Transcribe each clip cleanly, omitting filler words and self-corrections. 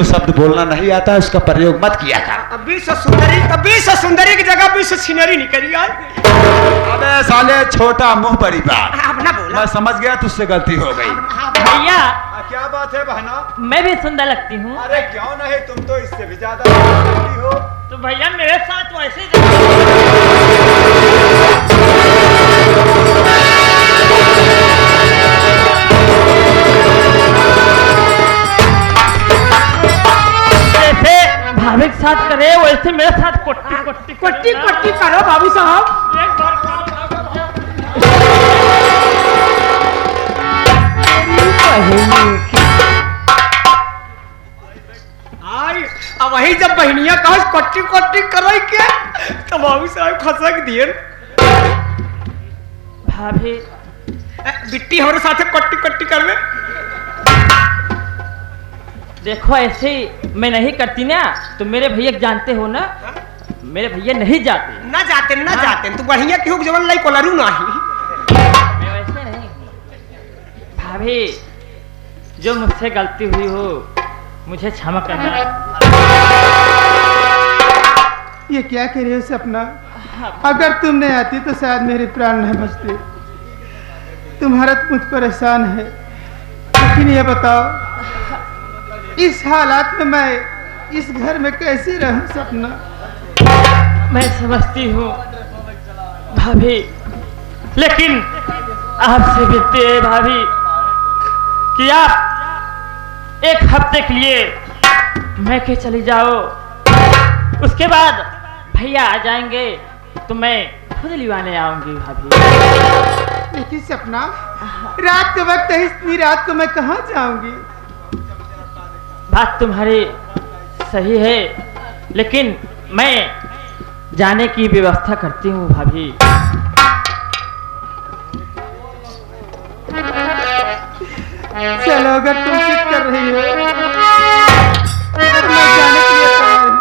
जो शब्द बोलना नहीं आता उसका प्रयोग मत किया कर। विश्व सुंदरी की जगह विश्व सीनरी निकली यार। अबे साले छोटा मुंह बड़ी बात। अब ना बोला। मैं समझ गया तुझसे गलती हो गई। भैया क्या बात है बहना? मैं भी सुंदर लगती हूँ। अरे क्यों नहीं, तुम तो इससे भी ज्यादा लगती हो। तो भैया मेरे साथ वैसे जैसे भाभी के साथ करे वैसे मेरे साथ कोट्टी कोट्टी कोट्टी कोट्टी करो बाबू साहब। एक बार अब वही जब बहनिया कहा कोट्टी कोट्टी करे के तो बाबू साहब खसक दिए। भाभी बिट्टी हमारे साथ कोट्टी कोट्टी करवे। देखो ऐसे मैं नहीं करती ना तो मेरे भैया जानते हो ना, मेरे भैया नहीं जाते। ना जाते तू बढ़िया क्यों जवन लाई कोलरू नहीं। मैं वैसे नहीं। भाभी जो मुझसे गलती हुई हो मुझे क्षमा करना। ये क्या कह रहे हो सपना? अगर तुम नहीं आती तो शायद मेरे प्राण नहीं बचते। तुम्हारा मुझ पर एहसान है, लेकिन ये बताओ इस हालात में मैं इस घर में कैसे रहूं सपना? मैं समझती हूँ भाभी, लेकिन आपसे विनती है भाभी कि आप एक हफ्ते के लिए मैं के चली जाओ। उसके बाद भैया आ जाएंगे तो मैं खुद लिवाने आऊंगी भाभी। लेकिन सपना रात के वक्त है, इतनी रात को मैं कहाँ जाऊंगी? बात तुम्हारी सही है, लेकिन मैं जाने की व्यवस्था करती हूँ भाभी। चलो अगर तुम जिद कर रही हो तो मैं जाने के लिए तैयार हूं।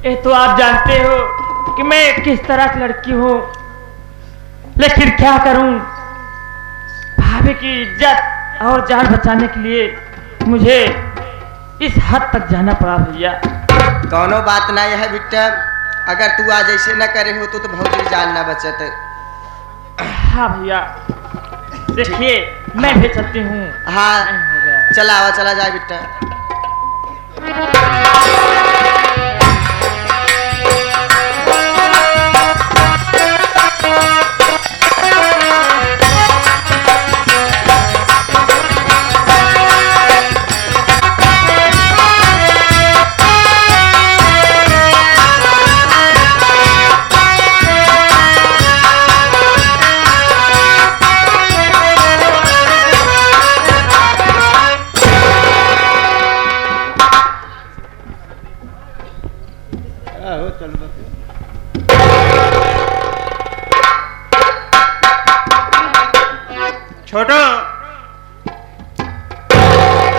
ये तो आप जानते हो कि मैं किस तरह की लड़की हूँ, लेकिन क्या करूं, भाभी की इज्जत और जान बचाने के लिए मुझे इस हद तक जाना पड़ा भैया। कौनो बात नहीं है बिट्टा, अगर तू आज ऐसे न करे हो तो भौजी जान ना बचत। हाँ भैया, देखिए मैं भी चलती हूँ। हाँ नहीं हो गया। चला आवा, चला जाए बिट्टा। छोटो,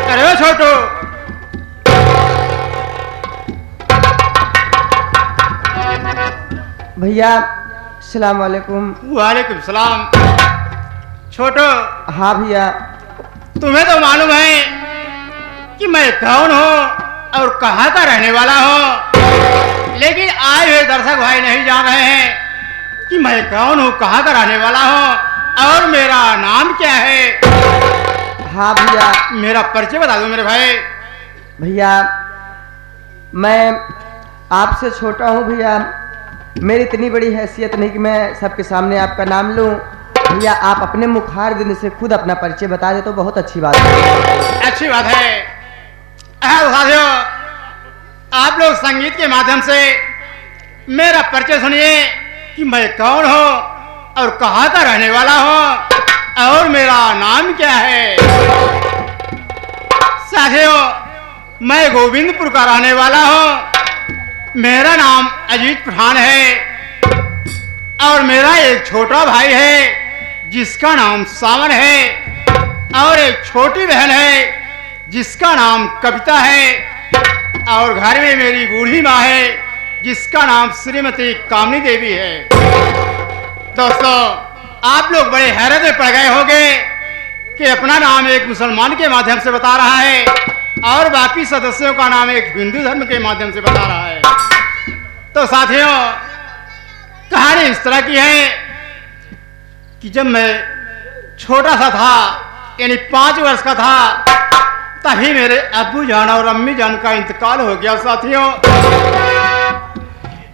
अरे ओ छोटो, भैया सलाम वालेकुम। वालेकुम सलाम। छोटो, हाँ भैया। तुम्हें तो मालूम है कि मैं कौन हूँ और कहाँ का रहने वाला हूँ, लेकिन आए हुए दर्शक भाई नहीं जान रहे हैं कि मैं कौन हूँ, कहाँ का रहने वाला हूँ और मेरा नाम क्या है। हाँ भैया। मेरा परिचय बता दो मेरे भाई। भैया मैं आपसे छोटा हूँ भैया, मेरी इतनी बड़ी हैसियत नहीं कि मैं सबके सामने आपका नाम लूँ। भैया आप अपने मुखार देने से खुद अपना परिचय बता दे तो बहुत अच्छी बात है। अच्छी बात है। साथियों, आप लोग संगीत के माध्यम से मेरा परिचय सुनिए कि मैं कौन हूँ और कहाँ का रहने वाला हूँ और मेरा नाम क्या है। साथियों, मैं गोविंदपुर का रहने वाला हूँ, मेरा नाम अजीत पठान है और मेरा एक छोटा भाई है जिसका नाम सावन है और एक छोटी बहन है जिसका नाम कविता है और घर में मेरी बूढ़ी माँ है जिसका नाम श्रीमती कामनी देवी है। दोस्तों, आप लोग बड़े हैरत में पड़ गए होंगे कि अपना नाम एक मुसलमान के माध्यम से बता रहा है और बाकी सदस्यों का नाम एक हिंदू धर्म के माध्यम से बता रहा है। तो साथियों, कहानी इस तरह की है कि जब मैं छोटा सा था, यानी 5 वर्ष का था, तभी मेरे अब्बू जान और अम्मी जान का इंतकाल हो गया। साथियों,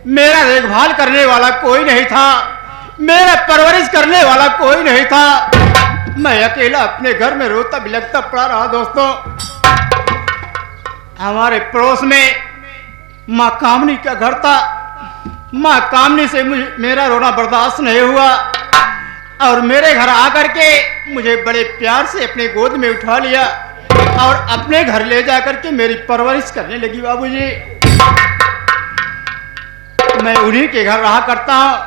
मेरा देखभाल करने वाला कोई नहीं था, मेरा परवरिश करने वाला कोई नहीं था, मैं अकेला अपने घर में रोता बिलखता पड़ा रहा। दोस्तों, हमारे पड़ोस में माँ कामनी का घर था। माँ कामनी से मेरा रोना बर्दाश्त नहीं हुआ और मेरे घर आकर के मुझे बड़े प्यार से अपने गोद में उठा लिया और अपने घर ले जाकर के मेरी परवरिश करने लगी। बाबूजी, मैं उन्हीं के घर रहा करता हूँ,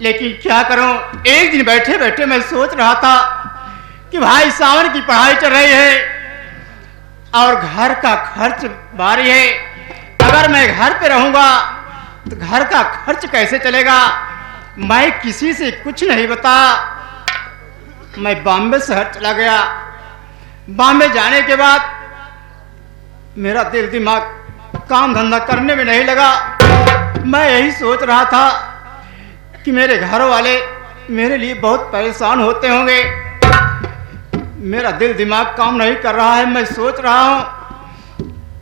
लेकिन क्या करूं, एक दिन बैठे बैठे मैं सोच रहा था कि भाई सावन की पढ़ाई चल रही है और घर का खर्च भारी है, अगर मैं घर पे रहूंगा तो घर का खर्च कैसे चलेगा। मैं किसी से कुछ नहीं बता, मैं बॉम्बे शहर चला गया। बॉम्बे जाने के बाद मेरा दिल दिमाग काम धंधा करने में नहीं लगा। मैं यही सोच रहा था कि मेरे घर वाले मेरे लिए बहुत परेशान होते होंगे। मेरा दिल दिमाग काम नहीं कर रहा है। मैं सोच रहा हूँ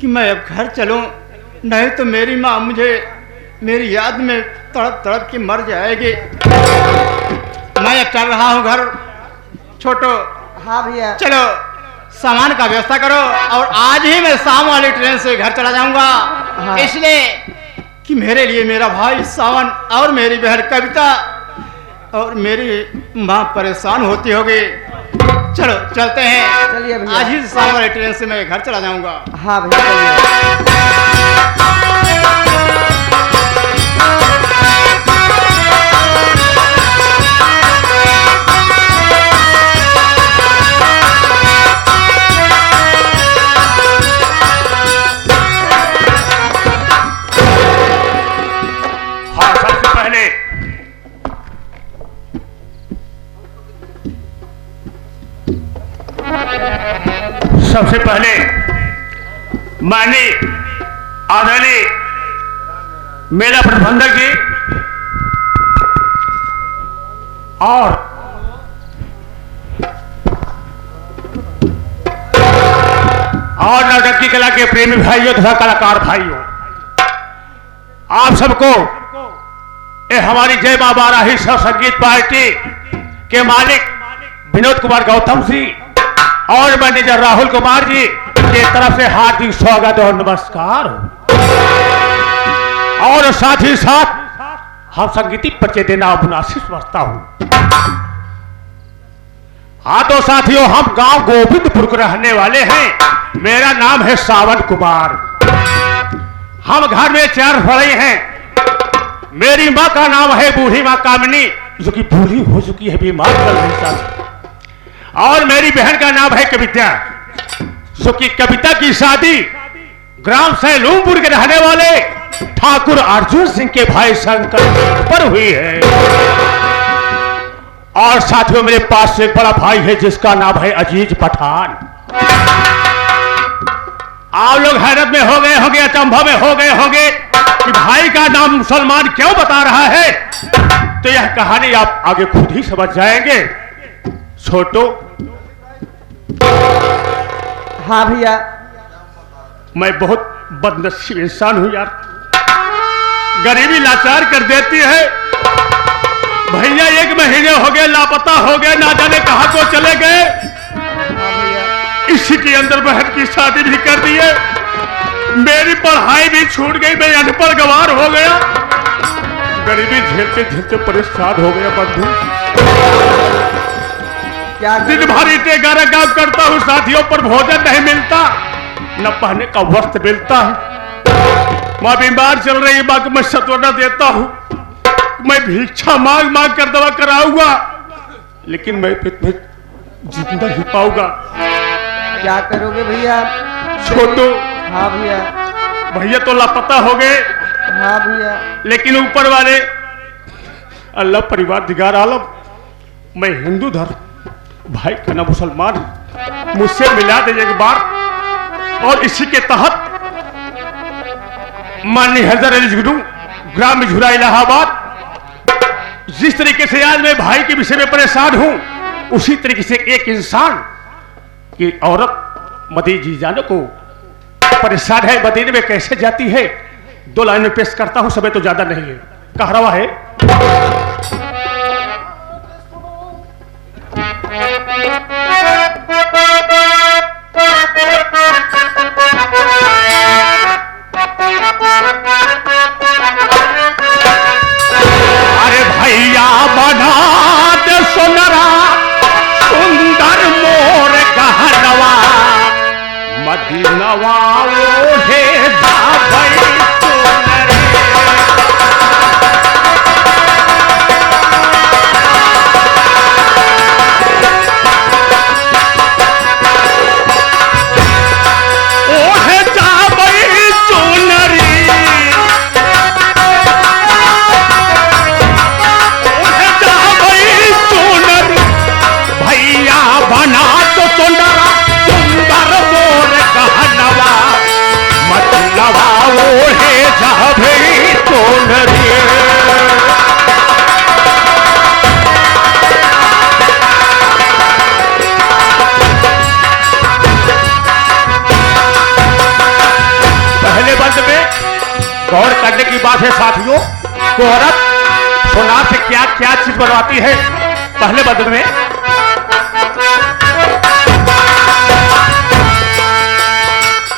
कि मैं अब घर चलूँ, नहीं तो मेरी माँ मुझे मेरी याद में तड़प तड़प के मर जाएगी। मैं अब चल रहा हूँ घर। छोटो, हाँ भैया। चलो सामान का व्यवस्था करो और आज ही मैं शाम वाली ट्रेन से घर चला जाऊंगा। हाँ। इसलिए कि मेरे लिए मेरा भाई सावन और मेरी बहन कविता और मेरी माँ परेशान होती होगी। चलो चलते हैं। चलिए भैया। आज ही शाम वाली ट्रेन से मैं घर चला जाऊंगा। हाँ भैया, चलिए। सबसे पहले मैंने आदरणीय मेला प्रबंधक जी और नौटंकी कला के प्रेमी भाइयों तथा कलाकार भाइयों, आप सबको ये हमारी जय मां बाराही सब संगीत पार्टी के मालिक विनोद कुमार गौतम जी और मैनेजर राहुल कुमार जी के तरफ से हार्दिक स्वागत और नमस्कार। और साथ ही साथ हम संगीतिक परिचय देना मुनासिब समझता हूं। हाँ तो साथियों, हम गांव गोविंदपुर के रहने वाले हैं। मेरा नाम है सावन कुमार। हम घर में 4 भाई हैं। मेरी माँ का नाम है बूढ़ी माँ कामिनी, जो कि बूढ़ी हो चुकी है, बीमार चल रही। और मेरी बहन का नाम है कविता, जो कि कविता की शादी ग्राम सैलूमपुर के रहने वाले ठाकुर अर्जुन सिंह के भाई शंकर पर हुई है। और साथियों, मेरे पास एक बड़ा भाई है जिसका नाम है अजीज पठान। आप लोग हैरत में हो गए होंगे, अचंभा में हो गए होंगे कि भाई का नाम मुसलमान क्यों बता रहा है। तो यह कहानी आप आगे खुद ही समझ जाएंगे। छोटो, हाँ भैया, मैं बहुत बदनसीब इंसान हूं यार। गरीबी लाचार कर देती है। भैया 1 महीने हो गए लापता हो गए, ना जाने कहां को चले गए। इसी के अंदर बहन की शादी भी कर दी है। मेरी पढ़ाई भी छूट गई, मैं अनपढ़ गवार हो गया। गरीबी झेलते झेलते परेशान हो गया बंधु। दिन भर ईंटे गारा काम करता हूँ साथियों, पर भोजन नहीं मिलता, न पहनने का वस्त्र मिलता है। माँ बीमार चल रही, माँ को मैं सत्वना देता हूँ। मैं भिक्षा मांग मांग कर दवा कराऊंगा, लेकिन मैं जिंदा ही पाऊंगा। क्या करोगे भैया? छोटू। हाँ भैया। भैया तो लापता हो गए। हाँ भैया। लेकिन ऊपर वाले अल्लाह परिवार दिगार आलम, मैं हिंदू धर्म, भाई का ना मुसलमान, मुझसे मिला दे एक बार। और इसी के तहत माननीय हैदर अली जुगनू, ग्राम झुरा इलाहाबाद, जिस तरीके से आज मैं भाई के विषय में परेशान हूं, उसी तरीके से एक इंसान की औरत मदीना जी जाने को परेशान है। मदीने में कैसे जाती है, 2 लाइन में पेश करता हूं, समय तो ज्यादा नहीं है। कह रहा है, अरे भैया बना दे सोनरा सुंदर मोर गहनवा, मदीनवा ओढ़े भाई सोनरे। ओढ़े जाबई चुनरी, ओढ़े जाबई चुनरी, भैया बना तो सोनरा सुंदर मोर गहनवा, मदीनवा ओढ़े जाबई चुनरी। पहले बंद में गौर करने की बात है साथियों, तो औरत सोनार से क्या क्या चीज बनवाती है। पहले बंद में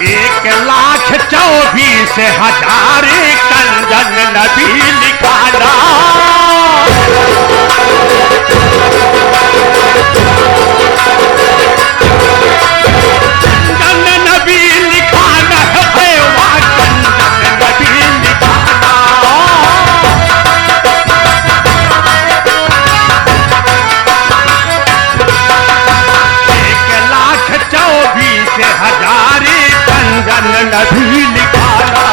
एक 1,24,000 कंजन नबी लिखाना, कंजन नबी लिखाना है, भैया कंजन नबी लिखाना। 1,24,000 कंजन नबी लिखाना।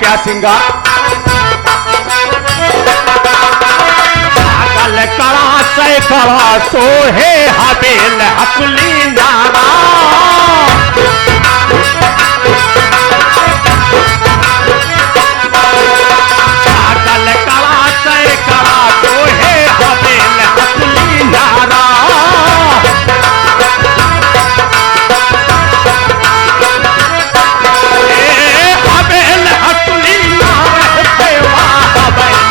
क्या सिंगार पागल कड़ा से कड़ा सोहे हबेल हसली नारा पागल कड़ा से कड़ा सोहे हबेल हसली नारा हबेल हसली नारा देवा हबेल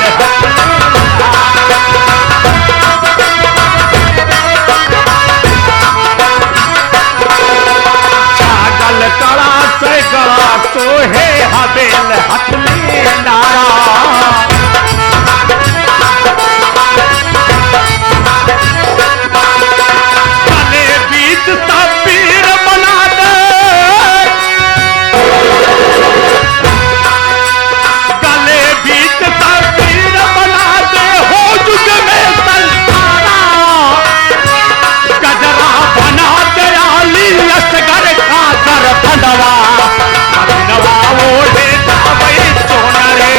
पागल कड़ा से कड़ा सोहे हबेल हसली नारा गले बीच तस्वीर बना दे गले बीच तस्वीर बना दे हो जुग में संसारा गजरा बना दे आली असगर का कर धनवा धनवा ओढ़े जावई चोनरे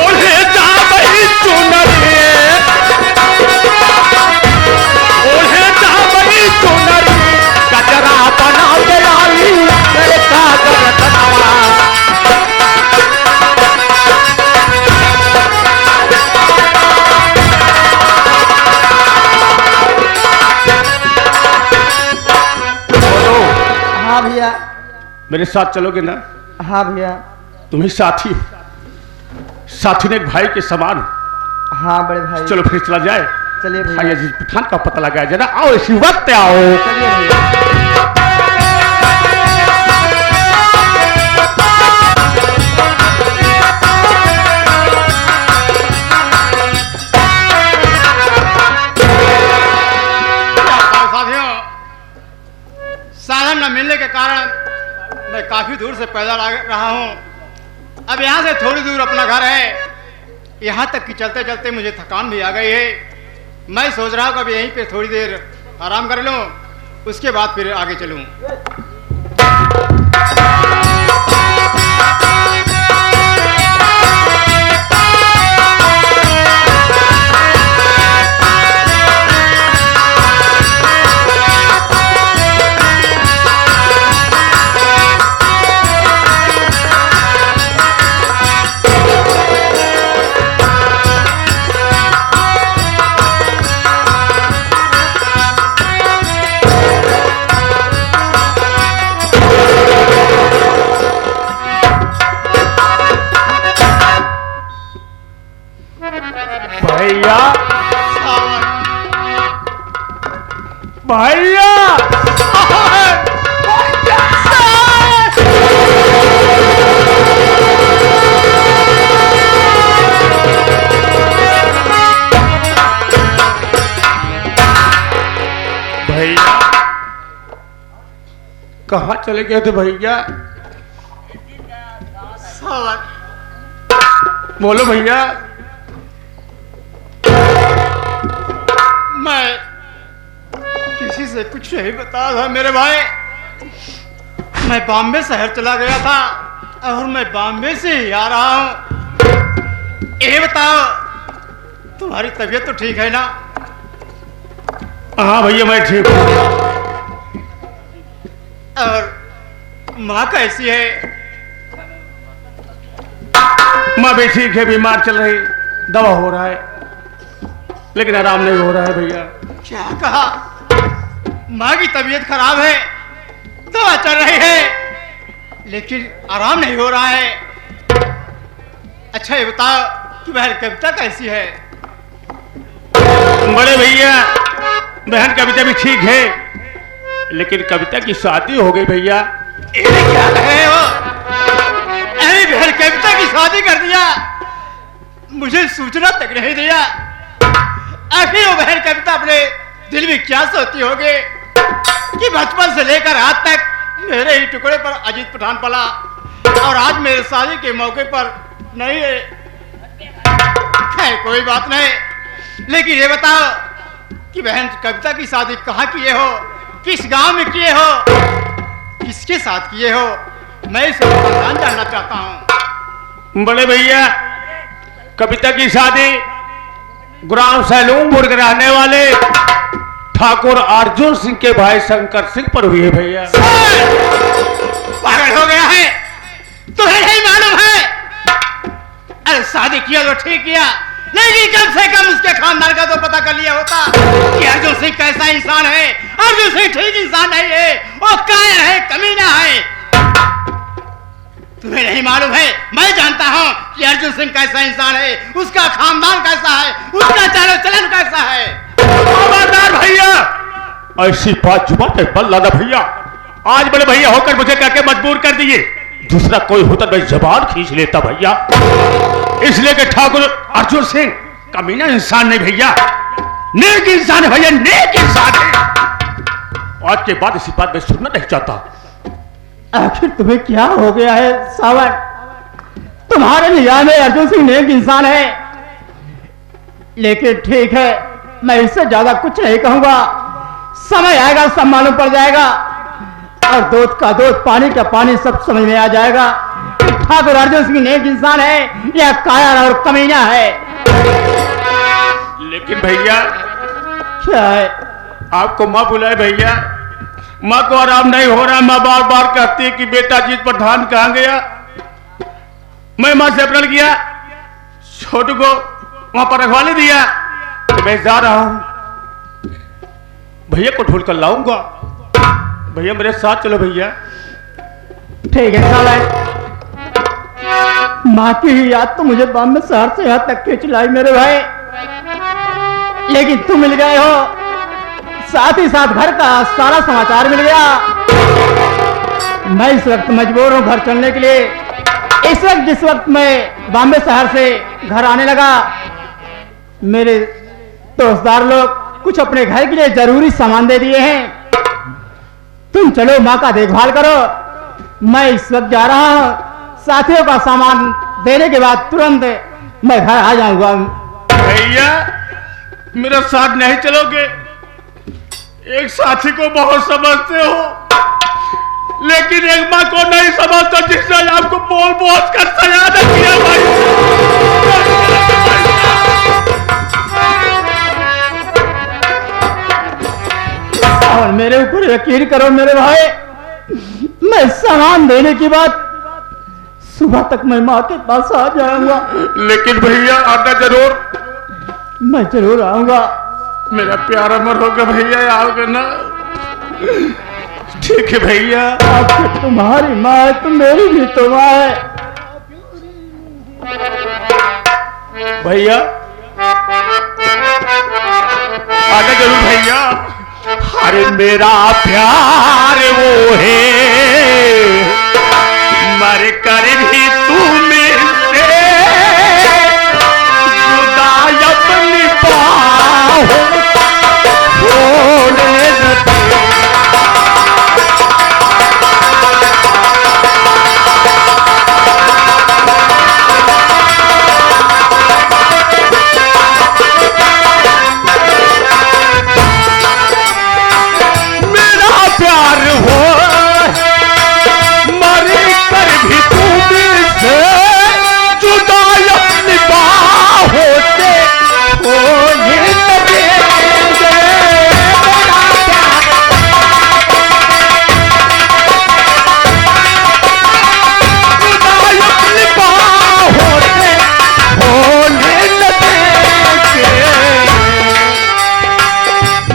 ओढ़े जावई चोनरे ओढ़े जावई चोनरे गजरा बना दे आली असगर का कर धनवा हाँ भैया। मेरे साथ चलोगे ना हाँ भैया। तुम ही साथी हो साथी ने एक भाई के समान हो हाँ बड़े भाई। चलो फिर चला जाए चलिए भैया। भाई अजीज पठान का पता लगाया जरा आओ इसी वक्त आओ चलिए भैया। साथियों, साधन न मिलने के कारण मैं काफी दूर से पैदल आ रहा हूँ। अब यहाँ से थोड़ी दूर अपना घर है। यहाँ तक कि चलते चलते मुझे थकान भी आ गई है। मैं सोच रहा हूँ कि अब यहीं पे थोड़ी देर आराम कर लूँ, उसके बाद फिर आगे चलूँ। भैया भैया भैया कहाँ चले गए थे भैया बोलो भैया मैं किसी से कुछ नहीं बताया था मेरे भाई। मैं बॉम्बे शहर चला गया था और मैं बॉम्बे से ही आ रहा हूँ। ये बताओ तुम्हारी तबीयत तो ठीक है ना? हाँ भैया मैं ठीक हूँ। और माँ कैसी है? माँ भी ठीक है, बीमार चल रही, दवा हो रहा है लेकिन आराम नहीं हो रहा है भैया। क्या कहा? माँ की तबीयत खराब है, दवा चल रही है लेकिन आराम नहीं हो रहा है। अच्छा ये बताओ कि बहन कविता कैसी है? बड़े भैया बहन कविता भी ठीक है लेकिन कविता की शादी हो गई भैया। ये क्या कहे हो? अरे बहन कविता की शादी कर दिया, मुझे सूचना तक नहीं दिया। आखिर वो बहन कविता अपने दिल में क्या सोचती होगी कि बचपन से लेकर आज तक मेरे ही टुकड़े पर अजीत पठान पला और आज मेरे शादी के मौके पर नहीं है। खैर कोई बात नहीं, लेकिन ये बताओ कि बहन कविता की शादी कहाँ किए हो, किस गांव में किए हो, किसके साथ किए हो, मैं इसे जानना चाहता हूँ। बड़े भैया, कविता की शादी ग्राम सैलूमपुर के रहने वाले ठाकुर अर्जुन सिंह के भाई शंकर सिंह पर हुई है भैया। पागल हो गया है, तुम्हें नहीं मालूम है? अरे शादी किया तो ठीक किया, लेकिन कम से कम उसके खानदान का तो पता कर लिया होता कि अर्जुन सिंह कैसा इंसान है। अर्जुन सिंह ठीक इंसान नहीं है, वो कायर है, कमीना है। तुम्हें नहीं मालूम है? मैं जानता हूँ कि अर्जुन सिंह कैसा इंसान है, उसका खानदान कैसा है, उसका चाल चलन कैसा है। खबरदार भैया, ऐसी बात जुबान पे बल लाना भैया। आज बड़े भैया होकर मुझे कह के मजबूर कर दिए, दूसरा कोई होता मैं जबान खींच लेता भैया। इसलिए कि ठाकुर अर्जुन सिंह कमीना इंसान नहीं भैया, नेक इंसान है भैया, नेक इंसान है। आज के बाद इसी बात में सुनना नहीं चाहता। आखिर तुम्हें क्या हो गया है सावन? तुम्हारे निगाह में अर्जुन सिंह नेक इंसान है, लेकिन ठीक है, मैं इससे ज्यादा कुछ नहीं कहूंगा। समय आएगा, सब मालूम पड़ जाएगा, और दूध का दूध, पानी का पानी, सब समझ में आ जाएगा। ठाकुर अर्जुन सिंह नेक इंसान है या कायर और कमीना है। लेकिन भैया, क्या है? आपको माँ बुलाए भैया, माँ को आराम नहीं हो रहा। माँ बार बार कहती है कि बेटा जीत पर धान कहाँ गया। मैं माँ से अपना किया, छोटू को वहां पर रखवाले दिया, तो मैं जा रहा हूं, भैया को ढूंढ कर लाऊंगा। भैया मेरे साथ चलो भैया। ठीक है सावन, माँ की ही याद तो मुझे बॉम्बे शहर से यहाँ तक खींच लाई मेरे भाई, लेकिन तुम मिल गए हो, साथ ही साथ घर का सारा समाचार मिल गया। मैं इस वक्त मजबूर हूँ घर चलने के लिए। इस वक्त जिस वक्त मैं बॉम्बे शहर से घर आने लगा, मेरे दोस्तदार लोग कुछ अपने घर के लिए जरूरी सामान दे दिए हैं। तुम चलो, माँ का देखभाल करो, मैं इस वक्त जा रहा हूँ। साथियों का सामान देने के बाद तुरंत मैं घर आ जाऊंगा। भैया मेरा साथ नहीं चलोगे? एक साथी को बहुत समझते हो, लेकिन एक माँ को नहीं समझता, जिसने आपको बोल बोल कर सयाद किया भाई। और मेरे ऊपर यकीन करो मेरे भाई, मैं सामान देने के बाद सुबह तक मैं माँ के पास आ जाऊंगा। लेकिन भैया आना जरूर। मैं जरूर आऊंगा। मेरा प्यार अमर होगा भैया, आओगे ना? ठीक है भैया। आखिर तुम्हारी माँ है तो मेरी भी तो माँ है। भैया आना जरूर भैया। अरे मेरा प्यार वो है, मर कर भी तुम से जुदा अपनी बाहों छोड़े न दे। मेरा प्यार हो मर कर भी तुमसे जुदा अपनी बाहों से होने न देंगे। जुदा अपनी बाहों से होने न देंगे।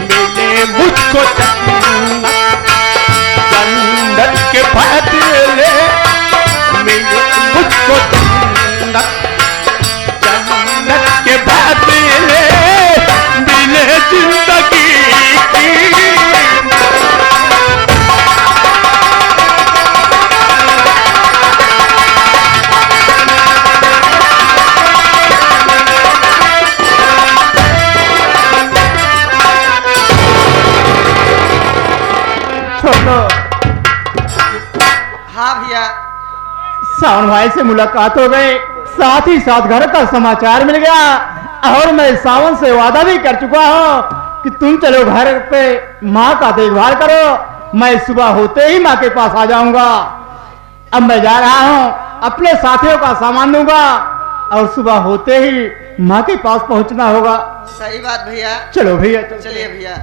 मिले मुझको जन्नत के बदले, मिले मुझको जन्नत के बदले, मिले जिंदगी की। छोटो, हाँ भैया, सावन भाई से मुलाकात हो गई, साथ ही साथ घर का समाचार मिल गया, और मैं सावन से वादा भी कर चुका हूँ कि तुम चलो घर पे माँ का देखभाल करो, मैं सुबह होते ही माँ के पास आ जाऊंगा। अब मैं जा रहा हूँ, अपने साथियों का सामान दूंगा और सुबह होते ही माँ के पास पहुंचना होगा। सही बात भैया। चलो भैया, चलिए भैया।